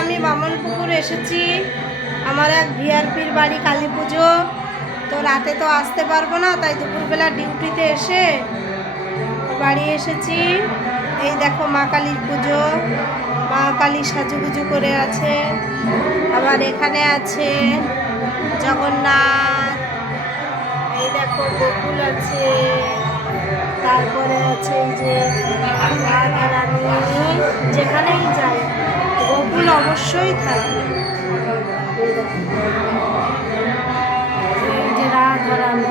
আমি বামনপুকুর এসেছি। আমার এক ভিআরপির বাড়ি কালী পুজো, তো রাতে তো আসতে পারবো না, তাই দুপুরবেলা ডিউটিতে এসে বাড়ি এসেছি। এই দেখো মা কালীর পুজো, মা কালী সাজুগুজু করে আছে। আবার এখানে আছে জগন্নাথ, এই দেখো গোকুল আছে, তারপরে আছে এই যে রাধারানী। যেখানেই যাই গোকুল অবশ্যই থাকবে। এই যে রাধারানী।